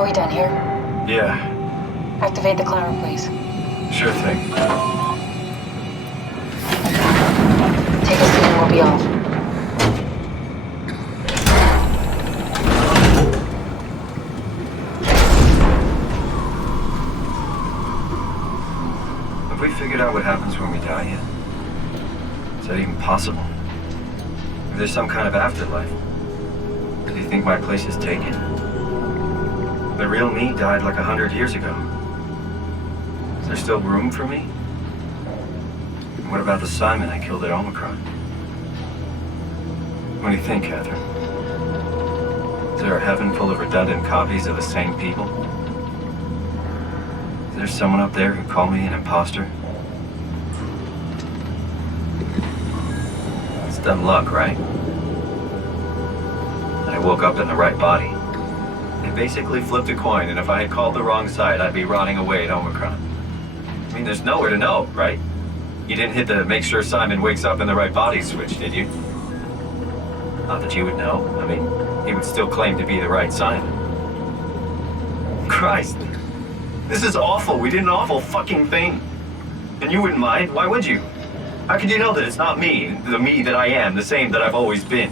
Are we done here? Yeah. Activate the climber, please. Sure thing. Take a seat and we'll be off. Have we figured out what happens when we die yet? Is that even possible? If there's some kind of afterlife, do you think my place is taken? The real me died like 100 years ago. Is there still room for me? And what about the Simon I killed at Omicron? What do you think, Catherine? Is there a heaven full of redundant copies of the same people? Is there someone up there who called me an imposter? It's dumb luck, right? I woke up in the right body. I basically flipped a coin, and if I had called the wrong side, I'd be rotting away at Omicron. I mean, there's nowhere to know, right? You didn't hit the make sure Simon wakes up in the right body switch, did you? Not that you would know. I mean, he would still claim to be the right Simon. Christ. This is awful. We did an awful fucking thing. And you wouldn't mind? Why would you? How could you know that it's not me, the me that I am, the same that I've always been?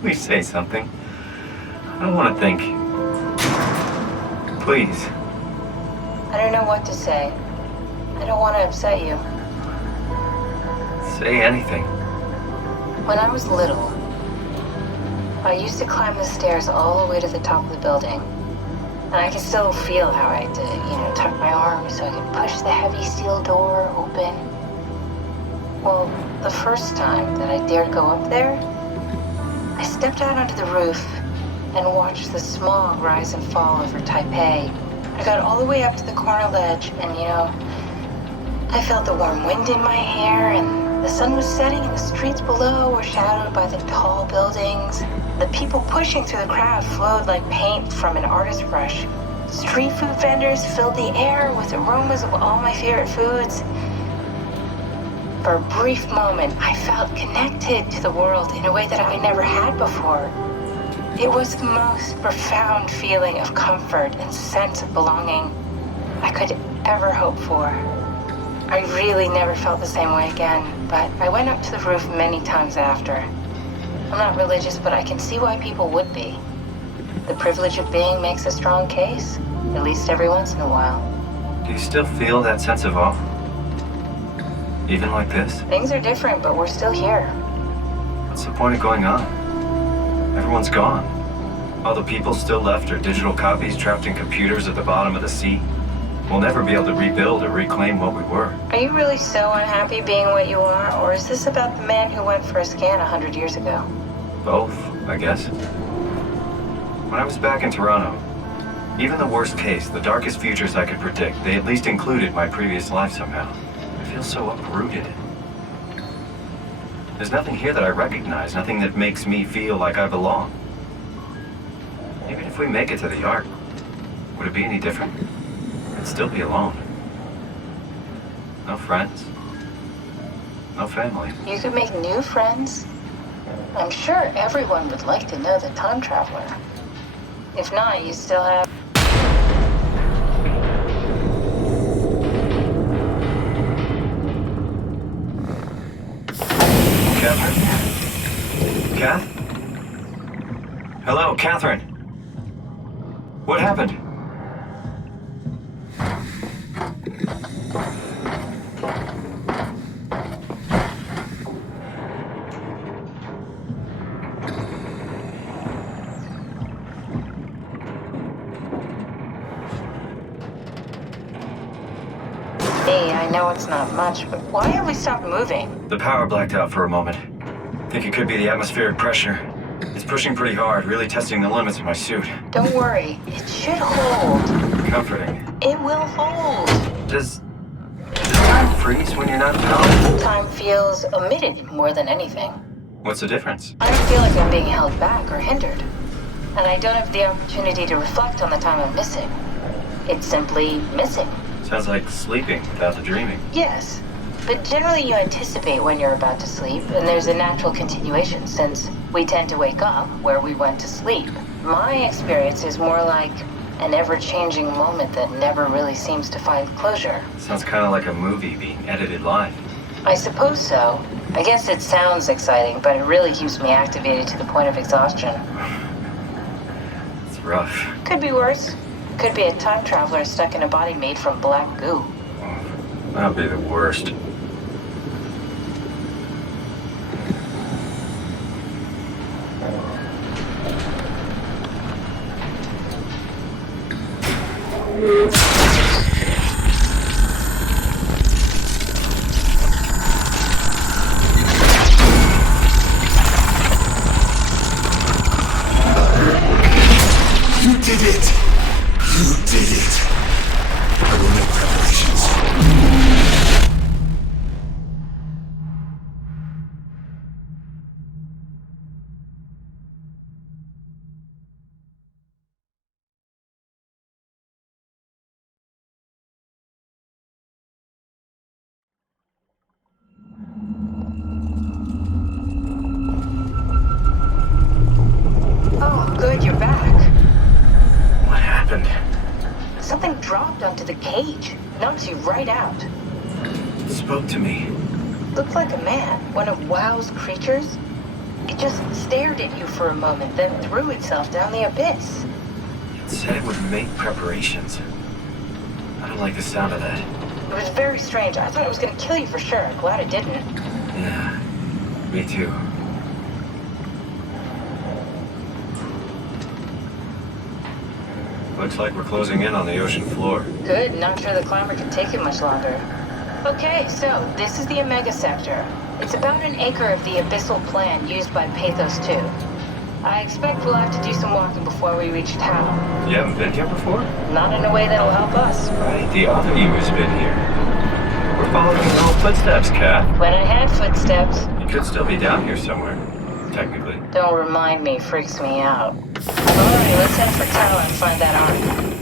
Please say something. I don't want to think. Please. I don't know what to say. I don't want to upset you. Say anything. When I was little, I used to climb the stairs all the way to the top of the building. And I can still feel how I had to, tuck my arms so I could push the heavy steel door open. Well, the first time that I dared go up there, I stepped out onto the roof and watched the smog rise and fall over Taipei. I got all the way up to the corner ledge and, I felt the warm wind in my hair and the sun was setting and the streets below were shadowed by the tall buildings. The people pushing through the crowd flowed like paint from an artist's brush. Street food vendors filled the air with aromas of all my favorite foods. For a brief moment, I felt connected to the world in a way that I never had before. It was the most profound feeling of comfort and sense of belonging I could ever hope for. I really never felt the same way again, but I went up to the roof many times after. I'm not religious, but I can see why people would be. The privilege of being makes a strong case, at least every once in a while. Do you still feel that sense of awe? Even like this? Things are different, but we're still here. What's the point of going on? Everyone's gone. All the people still left are digital copies trapped in computers at the bottom of the sea. We'll never be able to rebuild or reclaim what we were. Are you really so unhappy being what you are, or is this about the man who went for a scan 100 years ago? Both, I guess. When I was back in Toronto, even the worst case, the darkest futures I could predict, they at least included my previous life somehow. I feel so uprooted. There's nothing here that I recognize, nothing that makes me feel like I belong. Even if we make it to the Ark, would it be any different? I'd still be alone. No friends. No family. You could make new friends. I'm sure everyone would like to know the time traveler. If not, you still have... Catherine? Kath? Hello, Catherine. What happened? Hey, I know it's not much, but why have we stopped moving? The power blacked out for a moment. Think it could be the atmospheric pressure. It's pushing pretty hard, really testing the limits of my suit. Don't worry, it should hold. Comforting. It will hold. Does time freeze when you're not in power? Time feels omitted more than anything. What's the difference? I don't feel like I'm being held back or hindered. And I don't have the opportunity to reflect on the time I'm missing. It's simply missing. Sounds like sleeping without the dreaming. Yes, but generally you anticipate when you're about to sleep, and there's a natural continuation since we tend to wake up where we went to sleep. My experience is more like an ever-changing moment that never really seems to find closure. Sounds kind of like a movie being edited live. I suppose so. I guess it sounds exciting, but it really keeps me activated to the point of exhaustion. It's rough. Could be worse. Could be a time traveler stuck in a body made from black goo. That'd be the worst. You did it! You did it! I will make preparations. Oh, good, you're back. What happened? Something dropped onto the cage. Knocks you right out. It spoke to me. Looked like a man, one of WoW's creatures. It just stared at you for a moment, then threw itself down the abyss. It said it would make preparations. I don't like the sound of that. It was very strange. I thought it was gonna kill you for sure. Glad it didn't. Yeah, me too. Looks like we're closing in on the ocean floor. Good, not sure the climber can take it much longer. Okay, so this is the Omega Sector. It's about an acre of the abyssal plan used by Pathos 2. I expect we'll have to do some walking before we reach town. You haven't been here before? Not in a way that'll help us. Right, the other you has been here. We're following your old footsteps, Kat. When I had footsteps. You could still be down here somewhere, technically. Don't remind me, freaks me out. Alright, let's head for town and find that arm.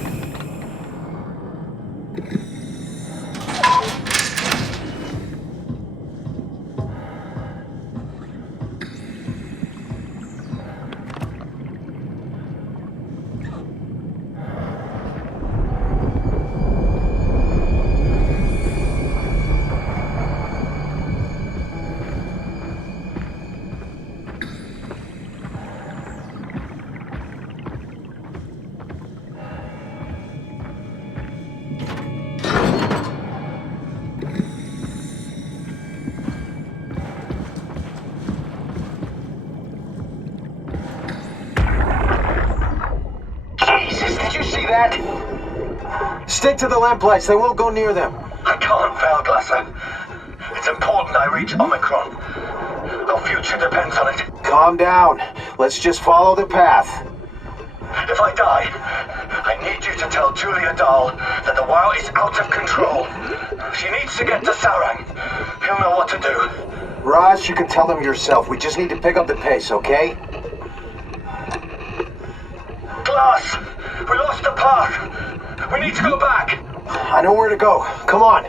Stick to the lamplights, they won't go near them. I can't, 𝙎𝙈𝙈𝙈. It's important I reach Omicron. Our future depends on it. Calm down. Let's just follow the path. If I die, I need you to tell Julia Dahl that the WoW is out of control. She needs to get to Sarang. He'll know what to do. Raj, you can tell them yourself. We just need to pick up the pace, okay? Glass! We lost the path! We need to go back! I know where to go. Come on.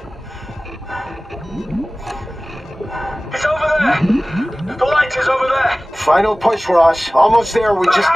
It's over there! The light is over there! Final push, Raj. Almost there. We just...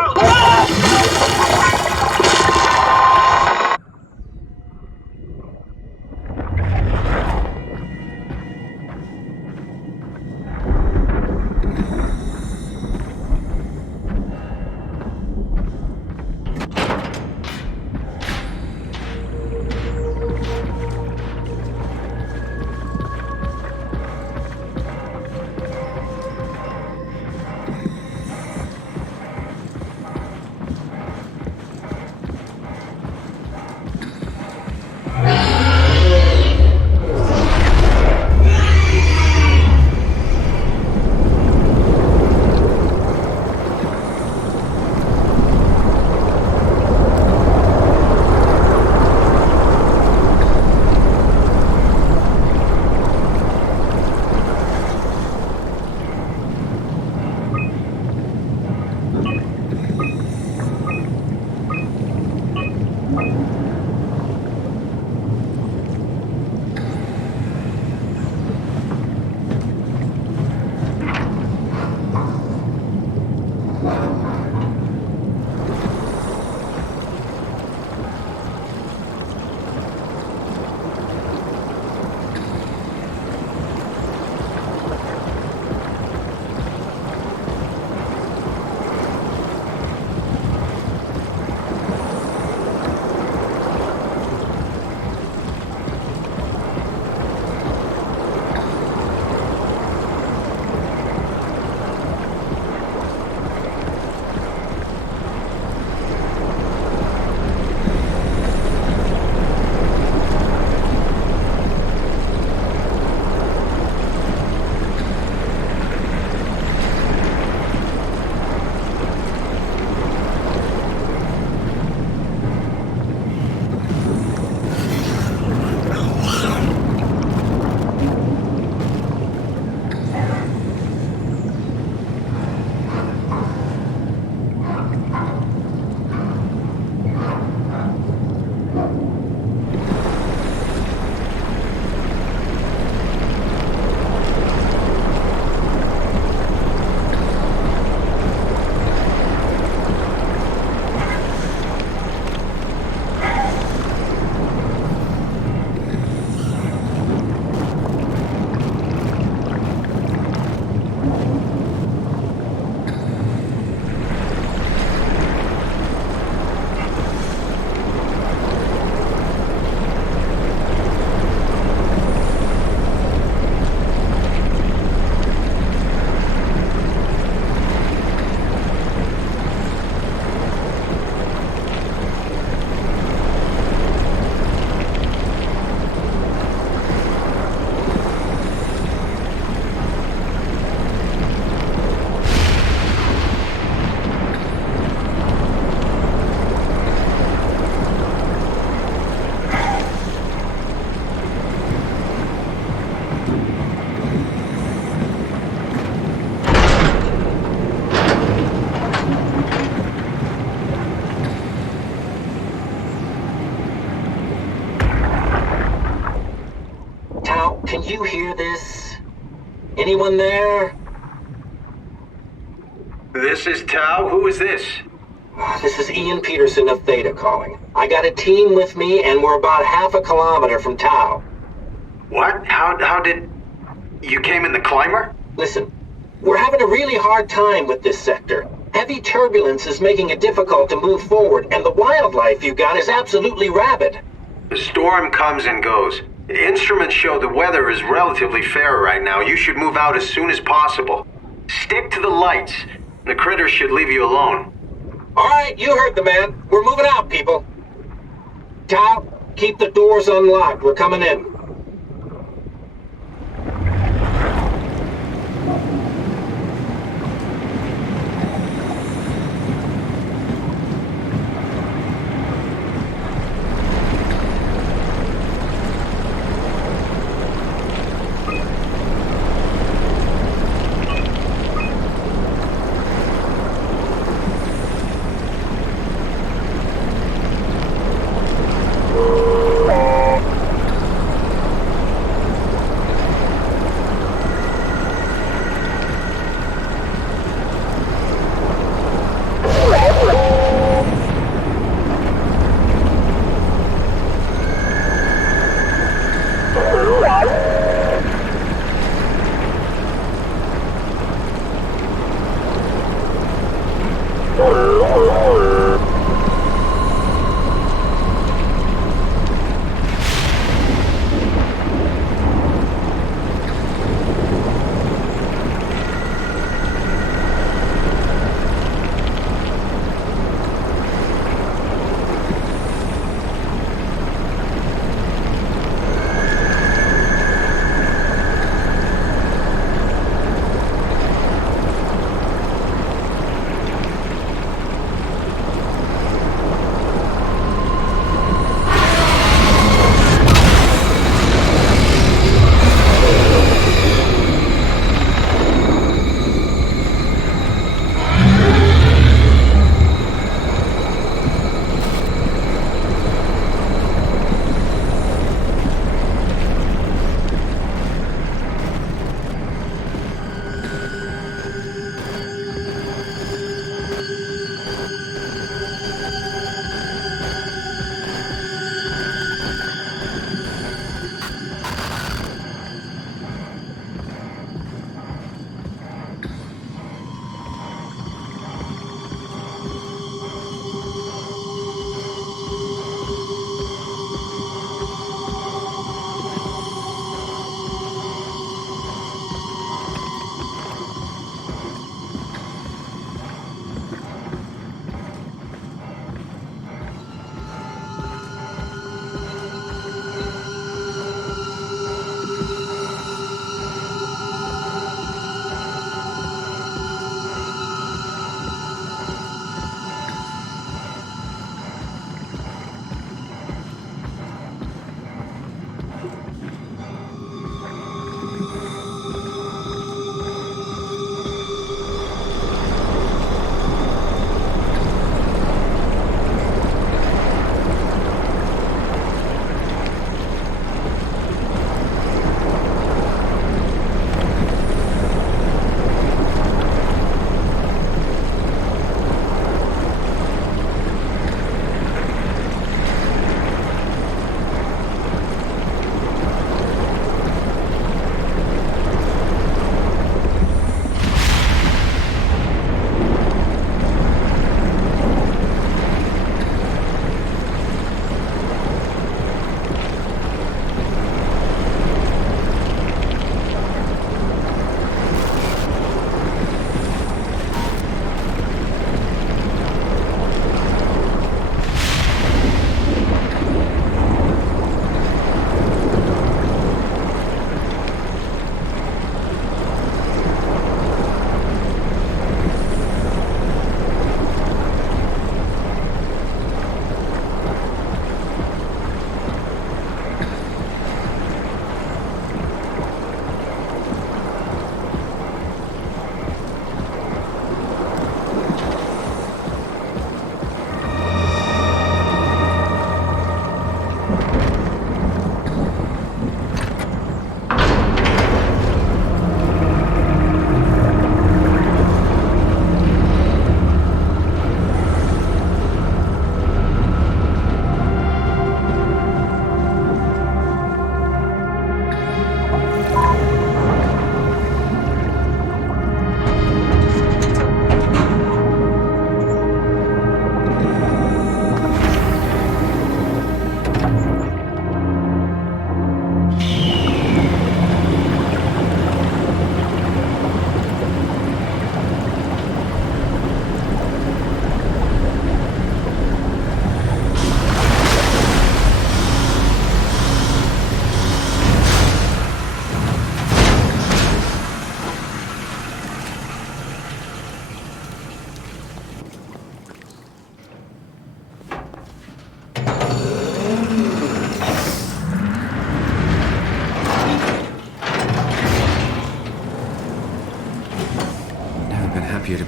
you hear this? Anyone there? This is Tau. Who is this? This is Ian Peterson of Theta calling. I got a team with me, and we're about half a kilometer from Tau. What? How did... You came in the climber? Listen, we're having a really hard time with this sector. Heavy turbulence is making it difficult to move forward, and the wildlife you got is absolutely rabid. The storm comes and goes. Instruments show the weather is relatively fair right now. You should move out as soon as possible. Stick to the lights. The critters should leave you alone. All right, you heard the man. We're moving out, people. Tau, keep the doors unlocked. We're coming in.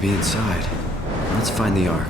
be inside. Let's find the Ark.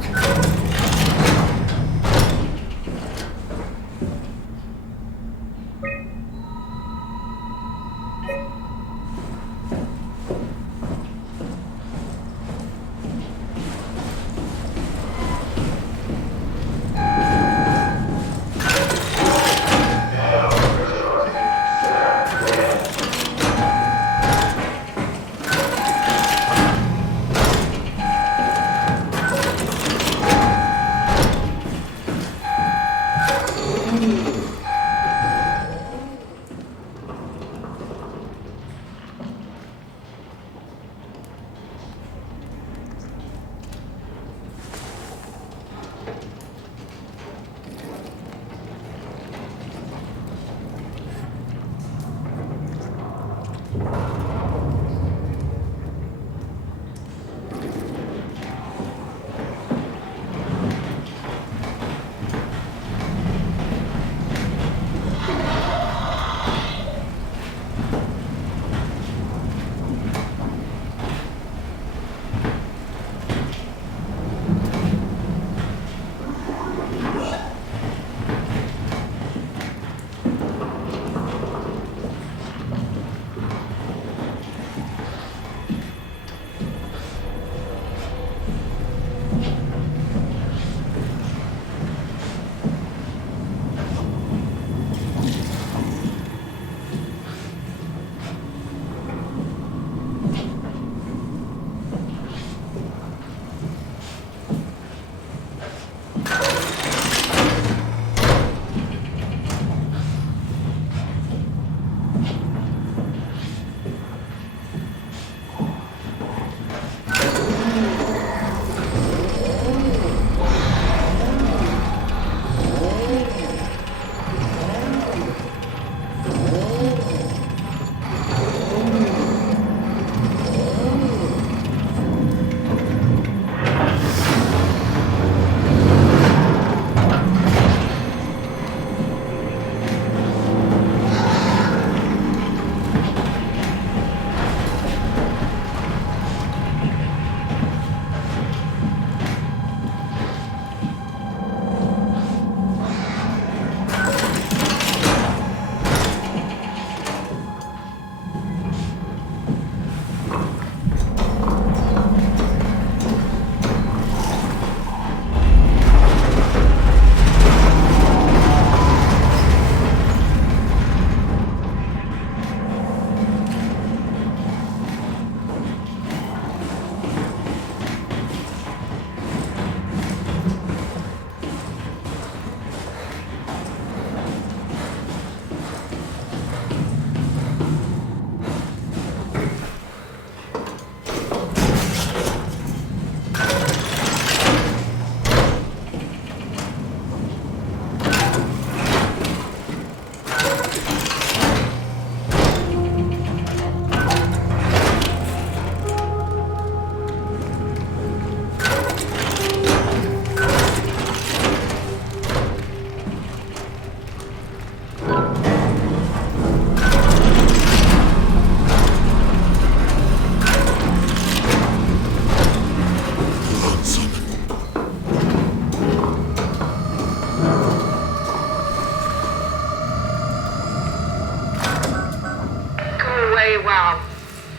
Wow.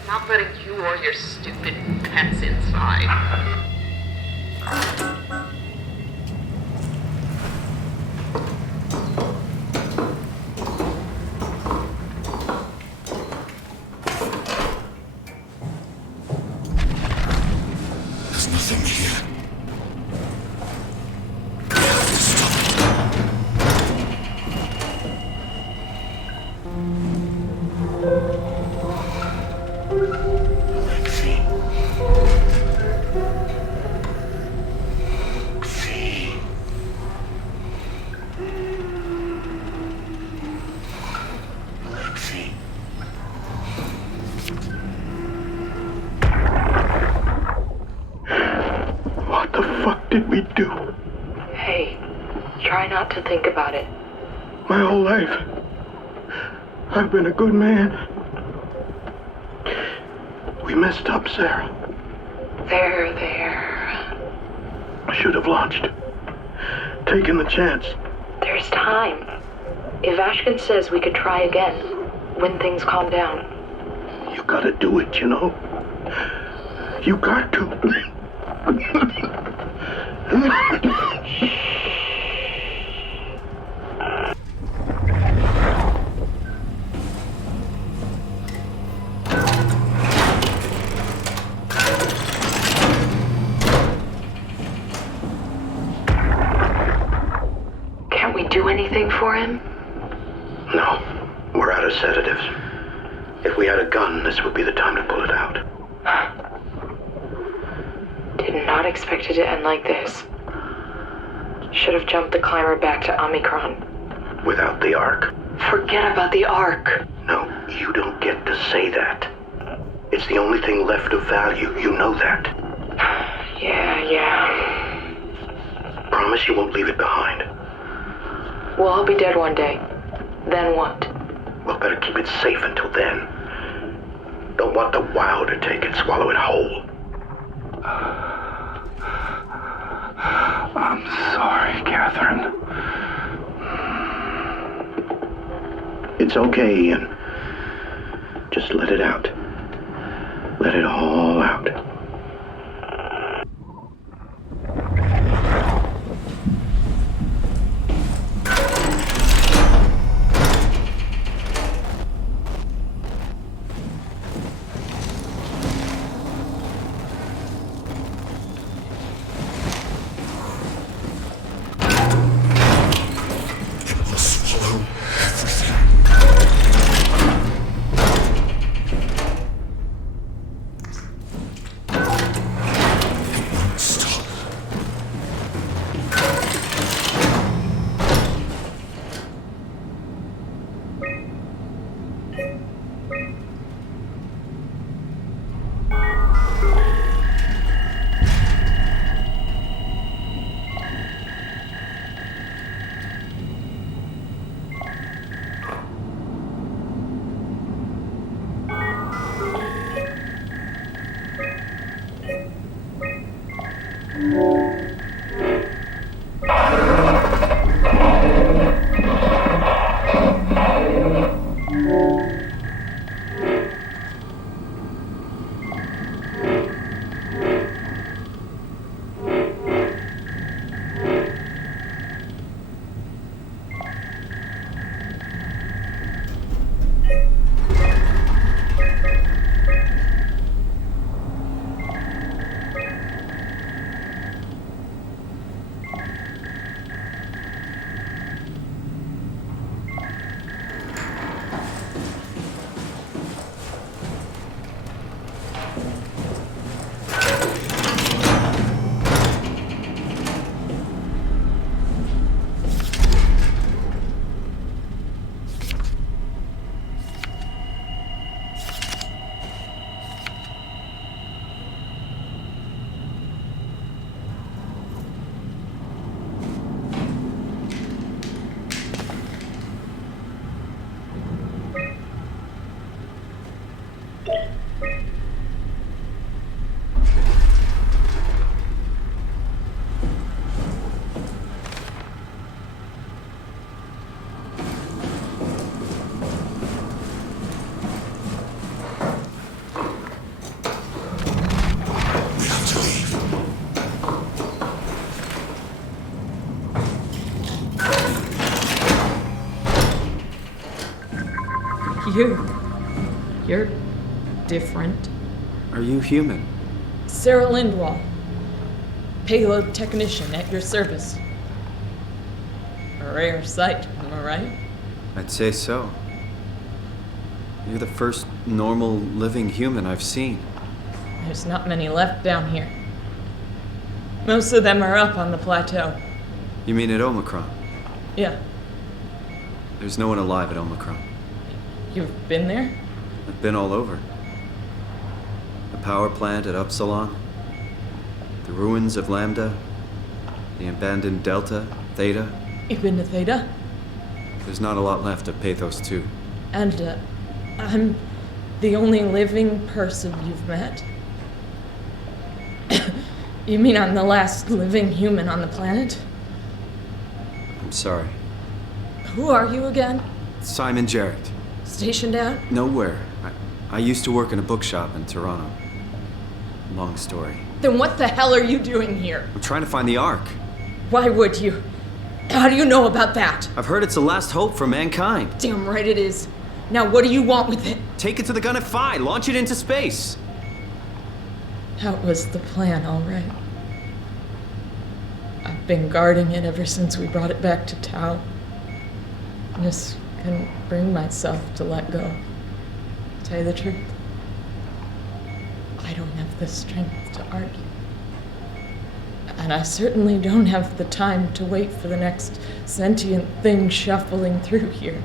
Not letting you or your stupid pets inside. There's nothing here. What the fuck did we do? Hey, try not to think about it. My whole life, I've been a good man. We messed up, Sarah. There. I should have launched. Taken the chance. There's time. If Ashkin says we could try again, when things calm down. You gotta do it, you know? You got to. Can't we do anything for him? No, we're out of sedatives. If we had a gun, this would be the time to pull it out. Did not expect it to end like this. Should have jumped the climber back to Omicron. Without the Ark. Forget about the Ark. No, you don't get to say that. It's the only thing left of value, you know that. Yeah. Promise you won't leave it behind. We'll all be dead one day. Then what? We'll better keep it safe until then. Don't want the WoW to take it, swallow it whole. I'm sorry, Catherine. It's okay, Ian. Just let it out. Let it all out. You're different. Are you human? 𝙎𝙊𝙈𝙈𝙼, payload technician at your service. A rare sight, am I right? I'd say so. You're the first normal living human I've seen. There's not many left down here. Most of them are up on the plateau. You mean at Omicron? Yeah. There's no one alive at Omicron. You've been there? I've been all over. The power plant at 𝙎𝙊𝙈𝙈, the ruins of Lambda, the abandoned Delta, Theta. You've been to Theta? There's not a lot left of Pathos 2. And, I'm the only living person you've met? You mean I'm the last living human on the planet? I'm sorry. Who are you again? Simon Jarrett. Stationed out? Nowhere. I used to work in a bookshop in Toronto. Long story. Then what the hell are you doing here? I'm trying to find the Ark. Why would you? How do you know about that? I've heard it's the last hope for mankind. Damn right it is. Now what do you want with it? Take it to the gun at Phi. Launch it into space. That was the plan, all right. I've been guarding it ever since we brought it back to Tau. Just couldn't bring myself to let go. To tell you the truth, I don't have the strength to argue. And I certainly don't have the time to wait for the next sentient thing shuffling through here.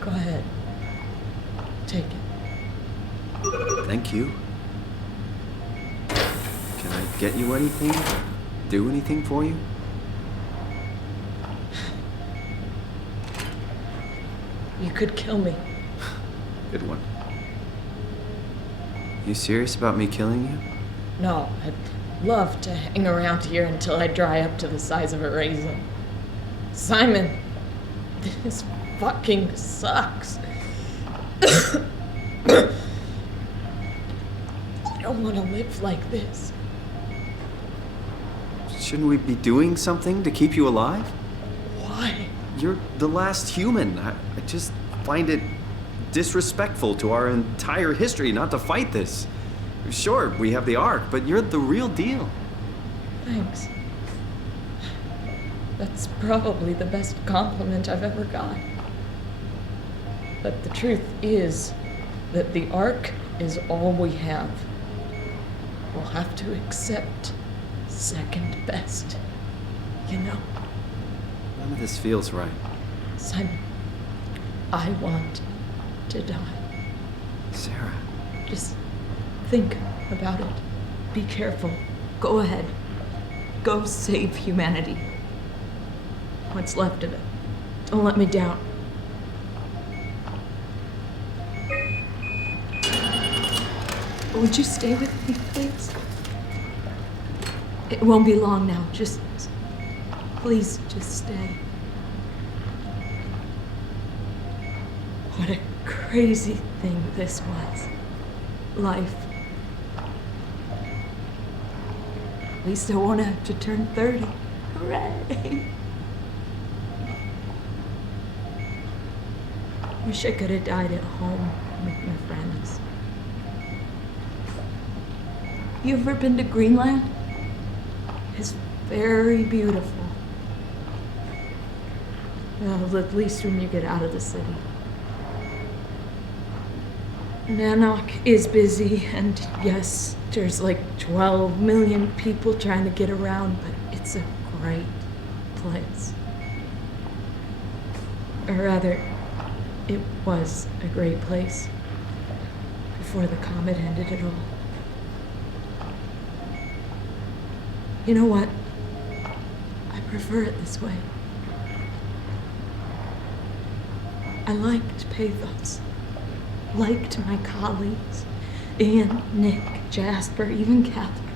Go ahead. Take it. Thank you. Can I get you anything? Do anything for you? You could kill me. Good one. You serious about me killing you? No, I'd love to hang around here until I dry up to the size of a raisin. Simon, this fucking sucks. I don't want to live like this. Shouldn't we be doing something to keep you alive? Why? You're the last human. I just find it disrespectful to our entire history not to fight this. Sure, we have the Ark, but you're the real deal. Thanks. That's probably the best compliment I've ever got. But the truth is that the Ark is all we have. We'll have to accept second best, you know? None of this feels right. Simon, I want to die. Sarah. Just think about it. Be careful. Go ahead. Go save humanity. What's left of it. Don't let me down. Would you stay with me, please? It won't be long now. Please, just stay. What a crazy thing this was. Life. At least I won't have to turn 30. Hooray! Wish I could have died at home with my friends. You ever been to Greenland? It's very beautiful. Well, at least when you get out of the city. Nanook is busy, and yes, there's like 12 million people trying to get around, but it's a great place. Or rather, it was a great place before the comet ended it all. You know what? I prefer it this way. I liked pathos. Liked my colleagues. Ian, Nick, Jasper, even Catherine.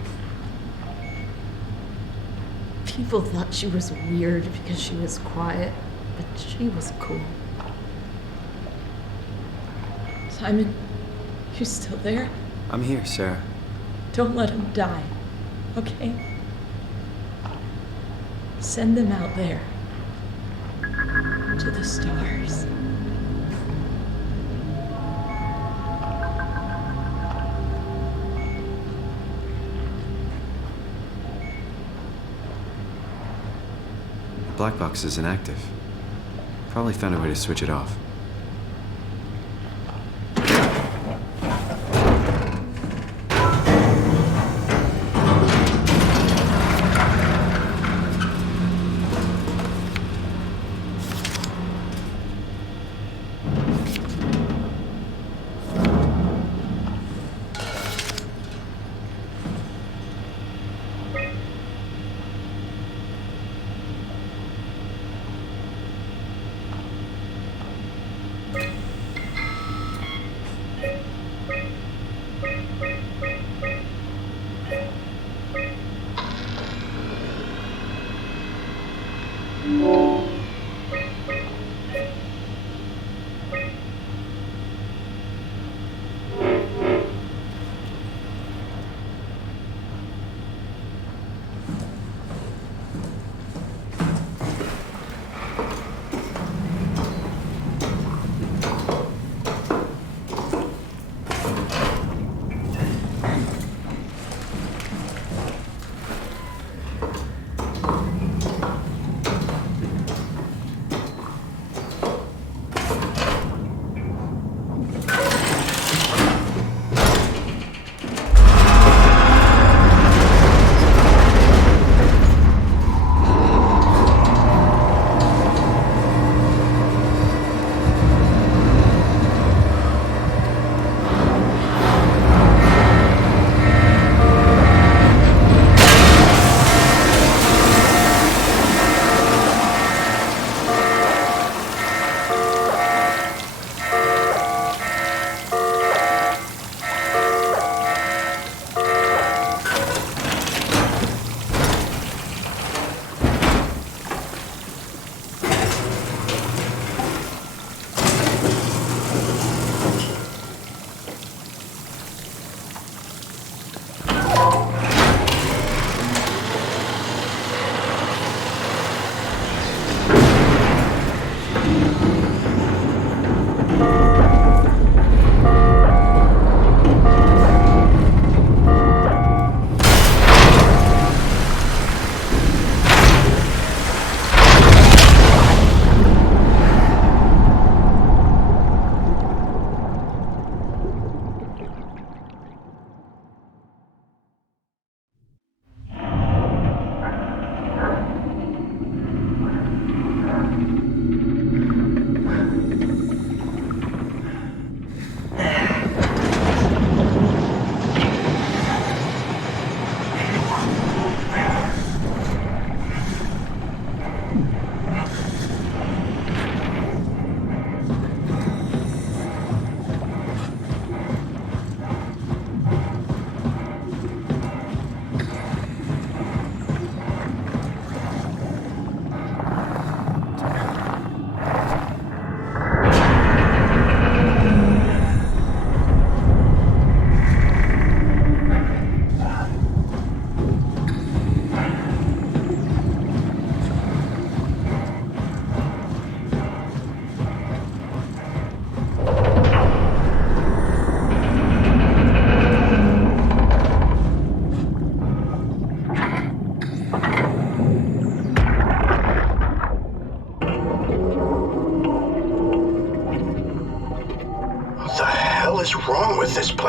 People thought she was weird because she was quiet, but she was cool. Simon, you still there? I'm here, Sarah. Don't let him die, okay? Send them out there. To the stars. The black box is inactive. Probably found a way to switch it off.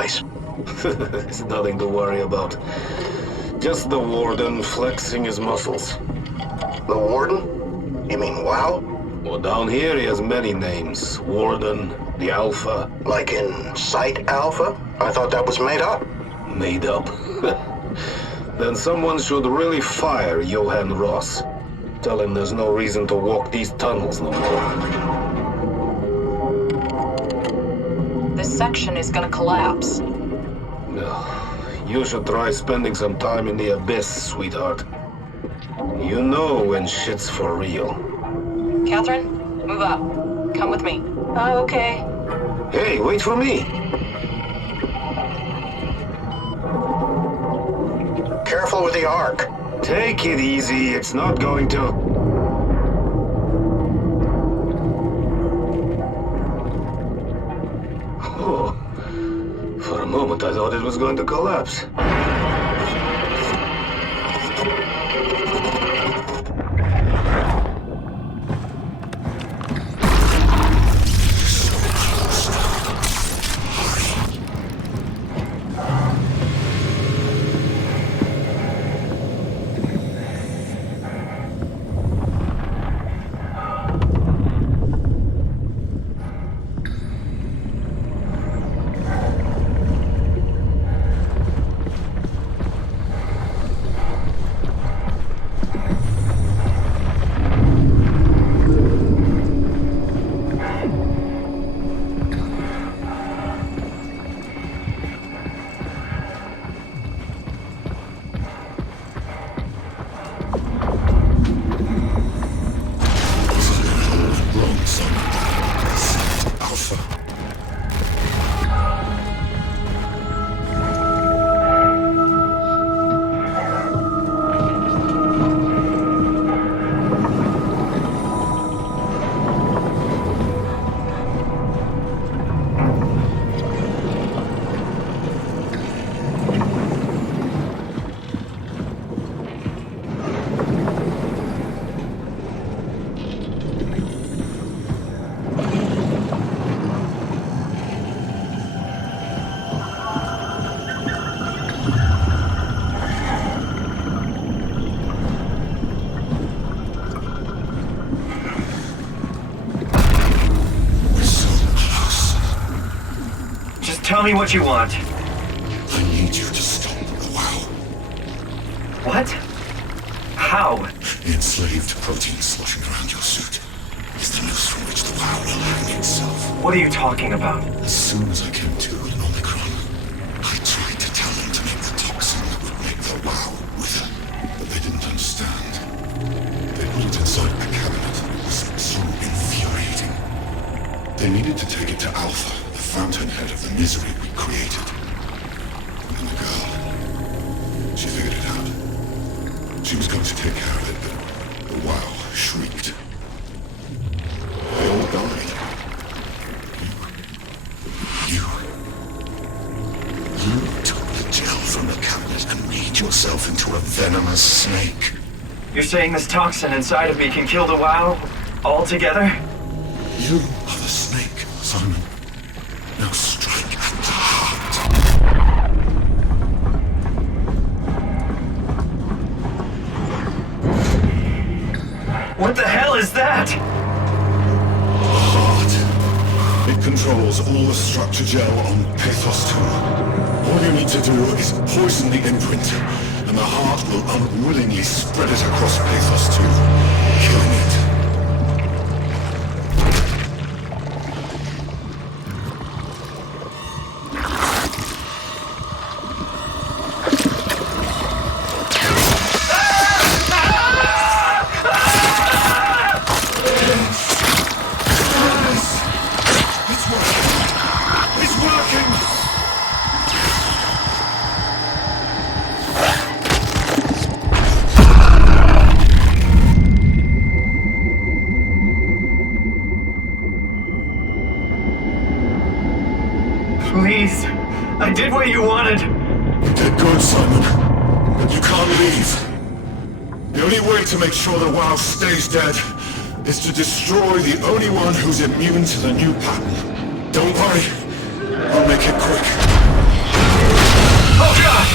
nice. It's nothing to worry about. Just the warden flexing his muscles. The warden? You mean WoW? Well, down here he has many names. Warden, the Alpha. Like in Site Alpha? I thought that was made up. Made up? Then someone should really fire Johan Ross. Tell him there's no reason to walk these tunnels no more. This section is gonna collapse. You should try spending some time in the abyss, sweetheart. You know when shit's for real. Catherine, move up. Come with me. Oh, okay. Hey, wait for me! Careful with the arc. Take it easy, it's not going to... Oh, for a moment I thought it was going to collapse. Tell me what you want. I need you to stop the WoW. What? How? The enslaved protein sloshing around your suit is the noose from which the WoW will hang itself. What are you talking about? As soon as I came to in Omicron, I tried to tell them to make the toxin that would make the WoW wither, but they didn't understand. They put it inside a cabinet. It was so infuriating. They needed to take it to Alpha, the fountainhead of the misery we created. And then the girl, she figured it out. She was going to take care of it, but the WoW shrieked. They all died. You took the gel from the cabinet and made yourself into a venomous snake. You're saying this toxin inside of me can kill the WoW altogether? You are the snake, Simon. Now strike at the heart. What the hell is that? The heart. It controls all the structure gel on Pathos 2. All you need to do is poison the imprint, and the heart will unwillingly spread it across Pathos 2, killing it. Please, I did what you wanted. You did good, Simon. But you can't leave. The only way to make sure the WoW stays dead is to destroy the only one who's immune to the new pattern. Don't worry, I'll make it quick. Oh, God!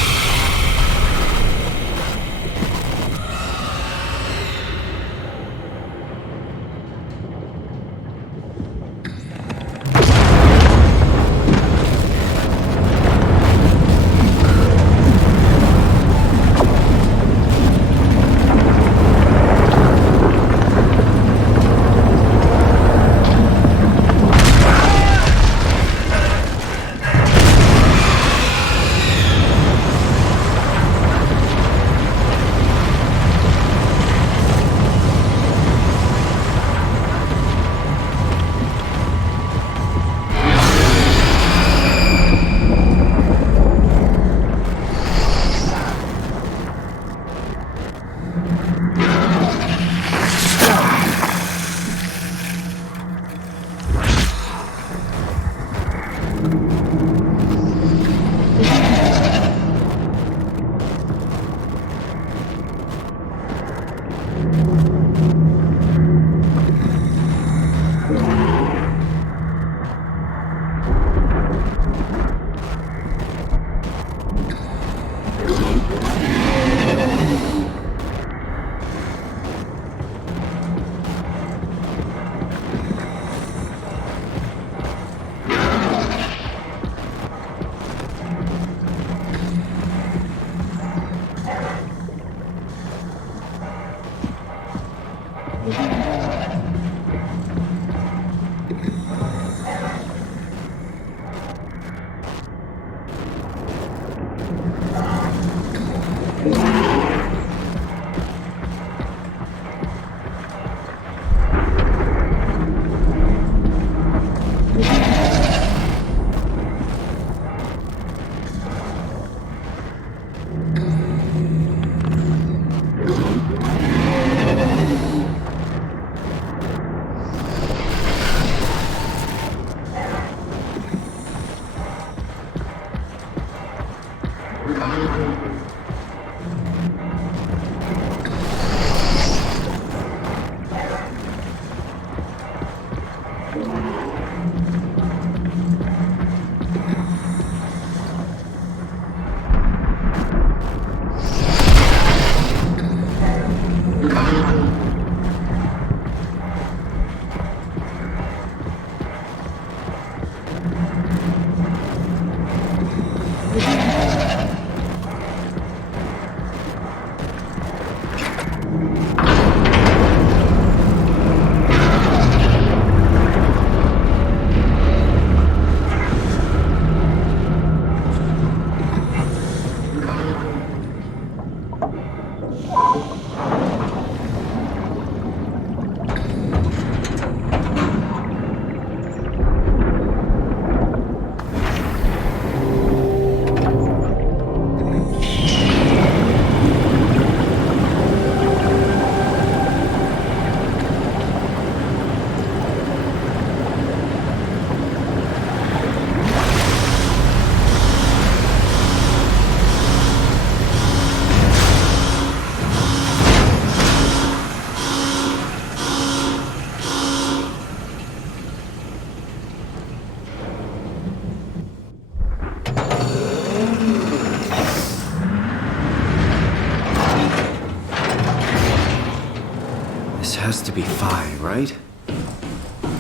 Has to be 𝙎, right?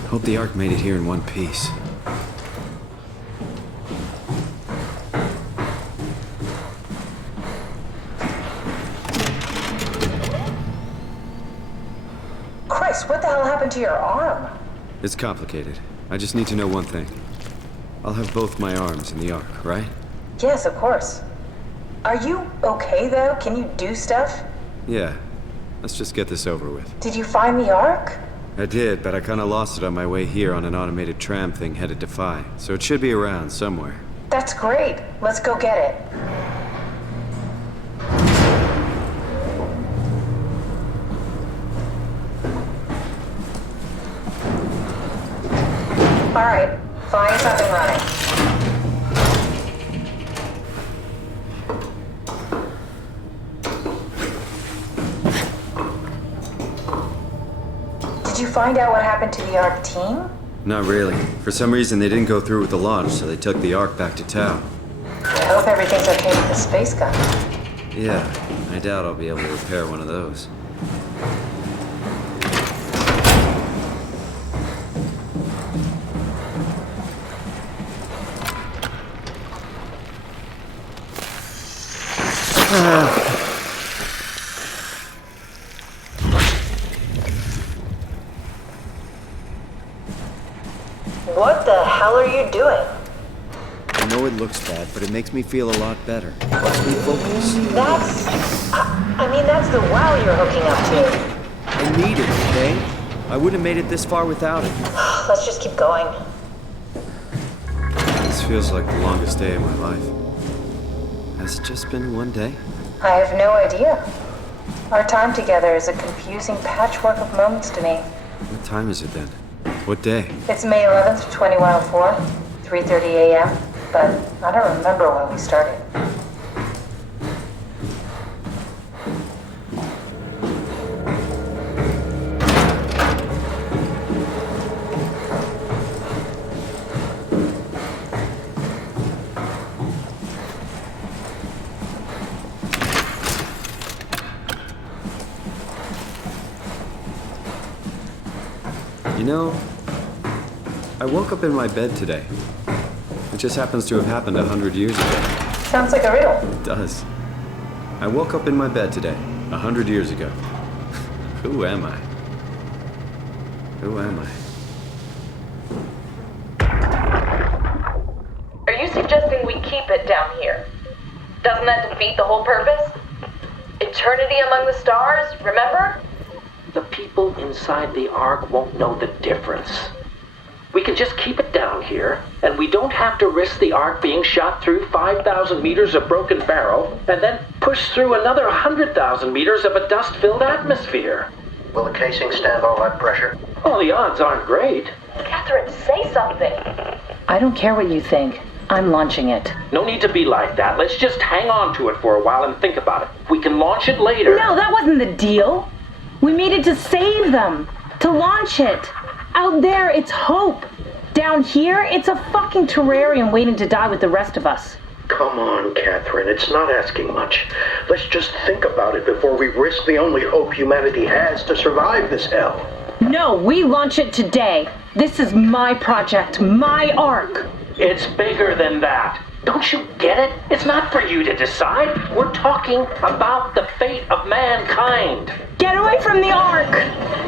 Hope the Ark made it here in one piece. Chris, what the hell happened to your arm? It's complicated. I just need to know one thing. I'll have both my arms in the Ark, right? Yes, of course. Are you okay, though? Can you do stuff? Yeah. Let's just get this over with. Did you find the Ark? I did, but I kinda lost it on my way here on an automated tram thing headed to 𝙎, so it should be around somewhere. That's great. Let's go get it. All right, 𝙎's up and running. Did you find out what happened to the Ark team? Not really. For some reason, they didn't go through with the launch, so they took the Ark back to town. I hope everything's okay with the space gun. Yeah, I doubt I'll be able to repair one of those. What the hell are you doing? I know it looks bad, but it makes me feel a lot better. Helps me focus. That's the wow you're hooking up to. I need it, okay? I wouldn't have made it this far without it. Let's just keep going. This feels like the longest day of my life. Has it just been one day? I have no idea. Our time together is a confusing patchwork of moments to me. What time is it then? What day? It's May 11th, 2104, 3:30 a.m., but I don't remember when we started. You know, I woke up in my bed today. It just happens to have happened 100 years ago. Sounds like a riddle. It does. I woke up in my bed today, 100 years ago. Who am I? Who am I? Are you suggesting we keep it down here? Doesn't that defeat the whole purpose? Eternity among the stars, remember? The people inside the Ark won't know the difference. We can just keep it down here, and we don't have to risk the Ark being shot through 5,000 meters of broken barrel, and then push through another 100,000 meters of a dust-filled atmosphere. Will the casing stand all that pressure? Well, the odds aren't great. Catherine, say something. I don't care what you think. I'm launching it. No need to be like that. Let's just hang on to it for a while and think about it. We can launch it later. No, that wasn't the deal. We made it to save them. To launch it. Out there, it's hope. Down here, it's a fucking terrarium waiting to die with the rest of us. Come on, Catherine. It's not asking much. Let's just think about it before we risk the only hope humanity has to survive this hell. No, we launch it today. This is my project, my Ark. It's bigger than that. Don't you get it? It's not for you to decide. We're talking about the fate of mankind. Get away from the Ark!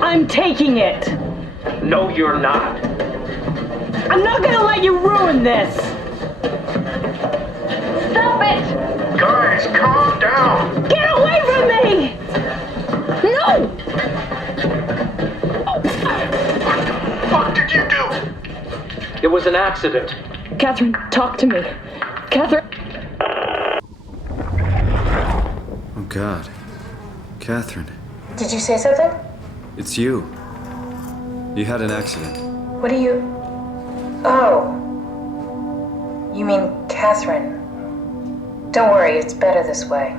I'm taking it. No, you're not. I'm not gonna let you ruin this. Stop it! Guys, calm down! Get away from me! No! What did you do? It was an accident. Catherine, talk to me. Catherine. Oh, God. Catherine. Did you say something? It's you. You had an accident. What do you... Oh. You mean Catherine. Don't worry, it's better this way.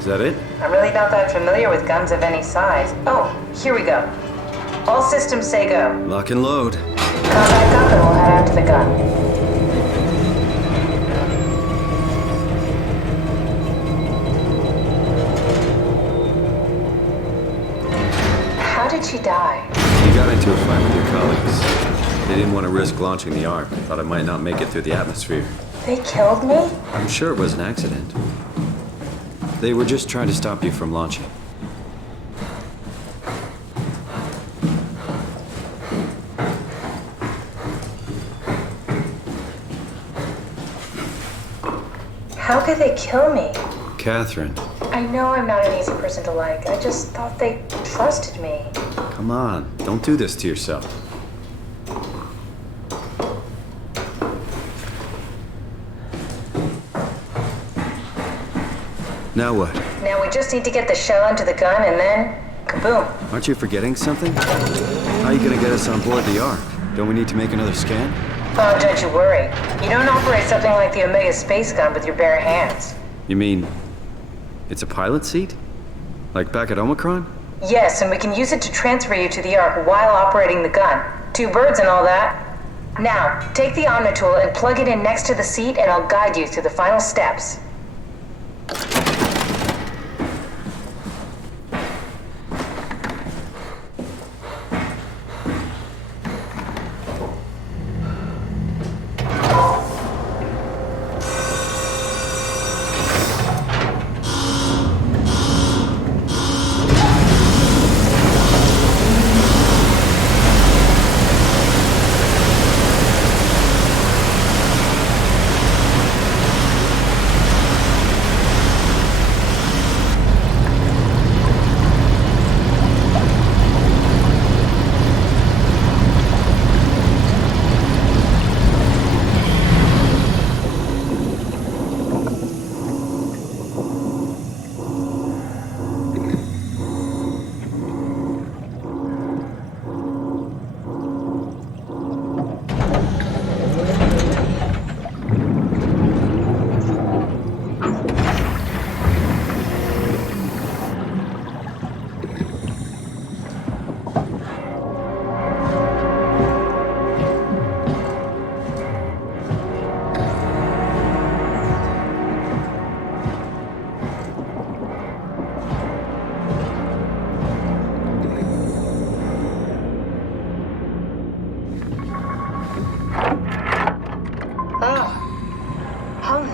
Is that it? I'm really not that familiar with guns of any size. Oh, here we go. All systems say go. Lock and load. Combat up and we'll head out to the gun. How did she die? You got into a fight with your colleagues. They didn't want to risk launching the Ark. Thought I might not make it through the atmosphere. They killed me? I'm sure it was an accident. They were just trying to stop you from launching. How could they kill me? Catherine. I know I'm not an easy person to like. I just thought they trusted me. Come on, don't do this to yourself. Now what? Now we just need to get the shell into the gun and then, kaboom. Aren't you forgetting something? How are you gonna get us on board the Ark? Don't we need to make another scan? Oh, don't you worry. You don't operate something like the Omega space gun with your bare hands. You mean It's a pilot seat? Like back at Omicron? Yes, and we can use it to transfer you to the Ark while operating the gun. 2 birds and all that. Now, take the Omnitool and plug it in next to the seat, and I'll guide you through the final steps.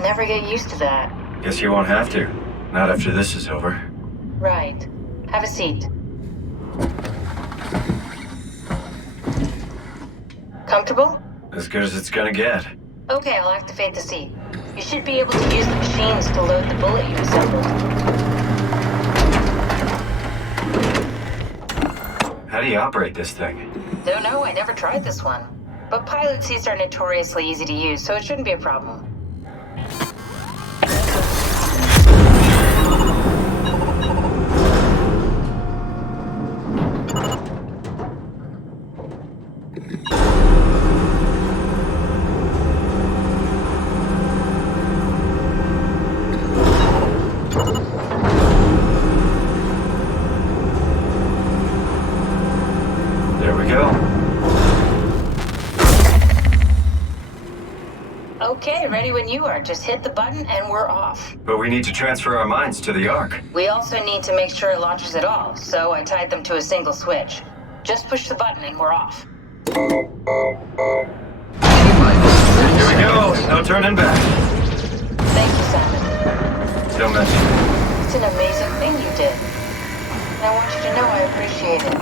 Never get used to that. Guess you won't have to. Not after this is over. Right. Have a seat. Comfortable? As good as it's gonna get. Okay, I'll activate the seat. You should be able to use the machines to load the bullet you assembled. How do you operate this thing? Don't know, I never tried this one. But pilot seats are notoriously easy to use, so it shouldn't be a problem. Okay, ready when you are. Just hit the button and we're off. But we need to transfer our minds to the Ark. We also need to make sure it launches at all, so I tied them to a single switch. Just push the button and we're off. Here we go. No turning back. Thank you, Simon. Don't mention it. It's an amazing thing you did. And I want you to know I appreciate it.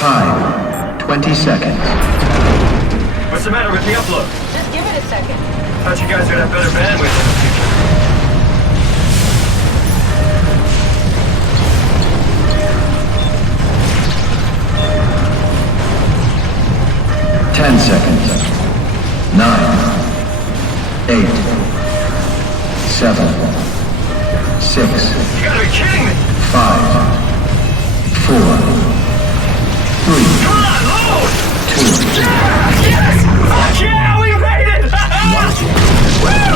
Time, 20 seconds. What's the matter with the upload? Just give it a second. Thought you guys would have better bandwidth in the future. 10 seconds. 9, 8, 7, 6. You gotta be kidding me! 5, 4. 3, Come on, load! 2. Yes! Fuck yeah, we made it! Woo!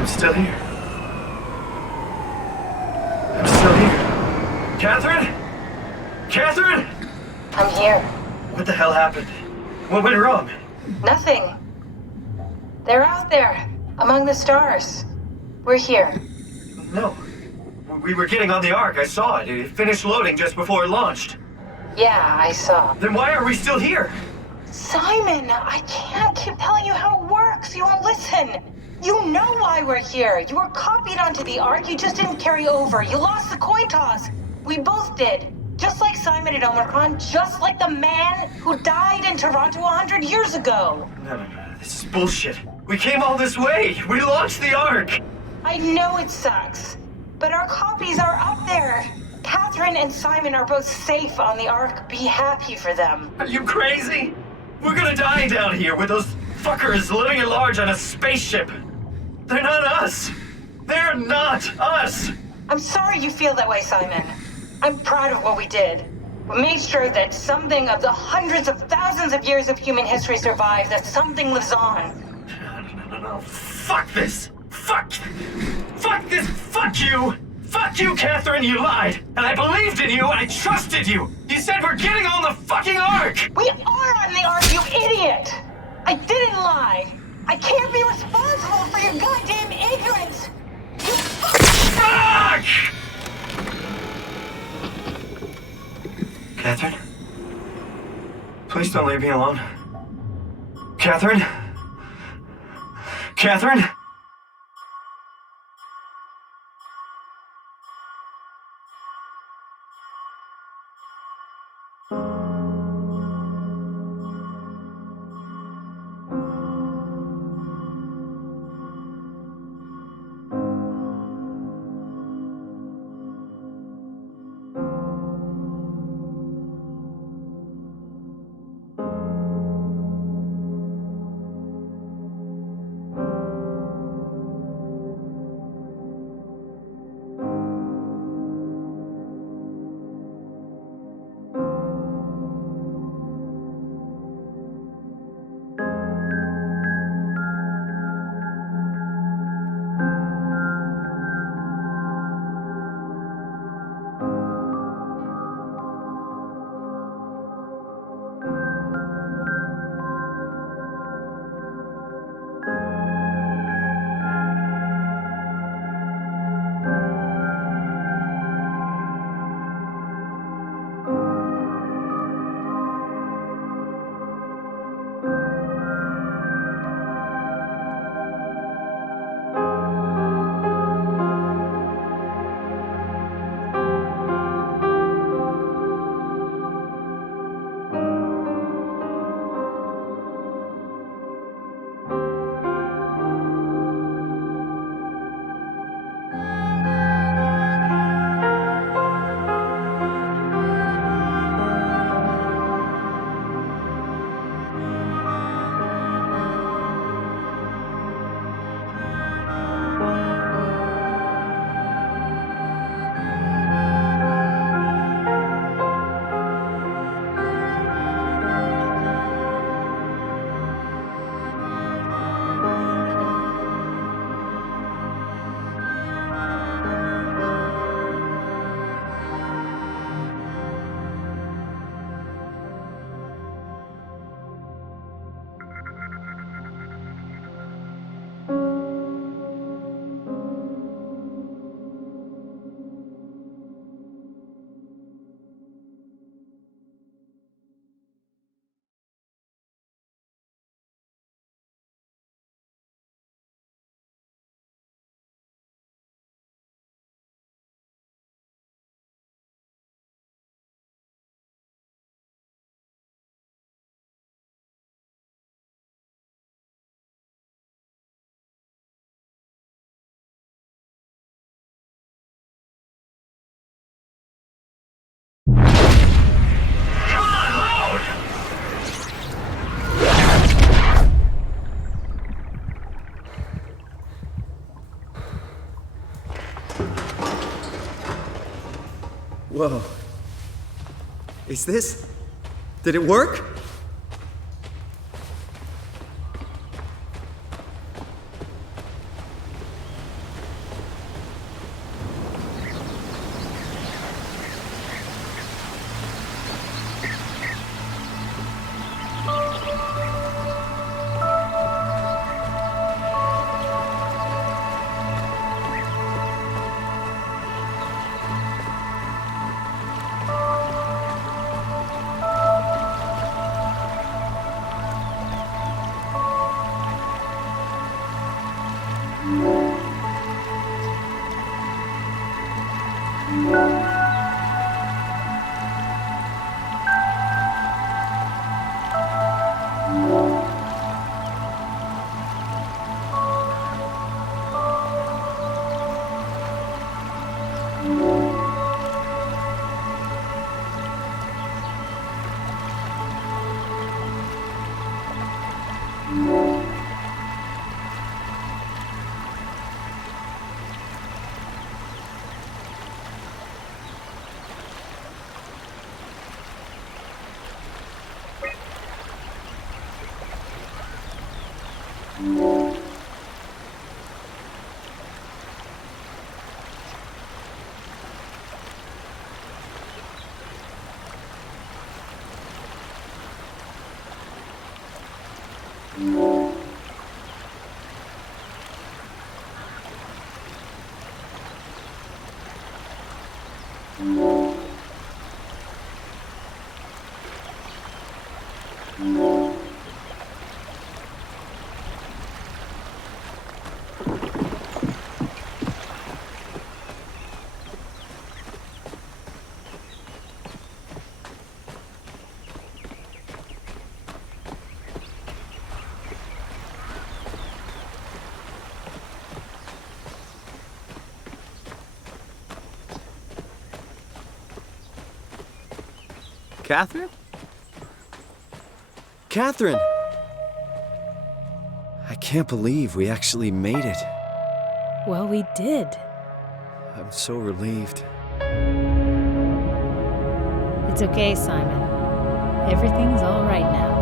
I'm still here. I'm still here. Catherine? Catherine? I'm here. What the hell happened? What went wrong? Nothing. They're out there, among the stars. We're here. No. We were getting on the Ark. I saw it. It finished loading just before it launched. Yeah, I saw. Then why are we still here? Simon, I can't keep telling you how it works. You won't listen. You know why we're here. You were copied onto the Ark. You just didn't carry over. You lost the coin toss. We both did. Just like Simon at Omicron, just like the man who died in Toronto 100 years ago. No. This is bullshit. We came all this way. We launched the Ark. I know it sucks, but our copies are up there. Catherine and Simon are both safe on the Ark. Be happy for them. Are you crazy? We're gonna die down here with those fuckers living at large on a spaceship. They're not us. They're not us! I'm sorry you feel that way, Simon. I'm proud of what we did. We made sure that something of the hundreds of thousands of years of human history survives, that something lives on. No. Fuck this! Fuck this! Fuck you! Fuck you, Catherine, you lied! And I believed in you, I trusted you! You said we're getting on the fucking Ark! We are on the Ark, you idiot! I didn't lie! I can't be responsible for your goddamn ignorance! You fuck! Catherine? Please don't leave me alone. Catherine? Catherine? Whoa. Is this... Did it work? Catherine? Catherine! I can't believe we actually made it. Well, we did. I'm so relieved. It's okay, Simon. Everything's all right now.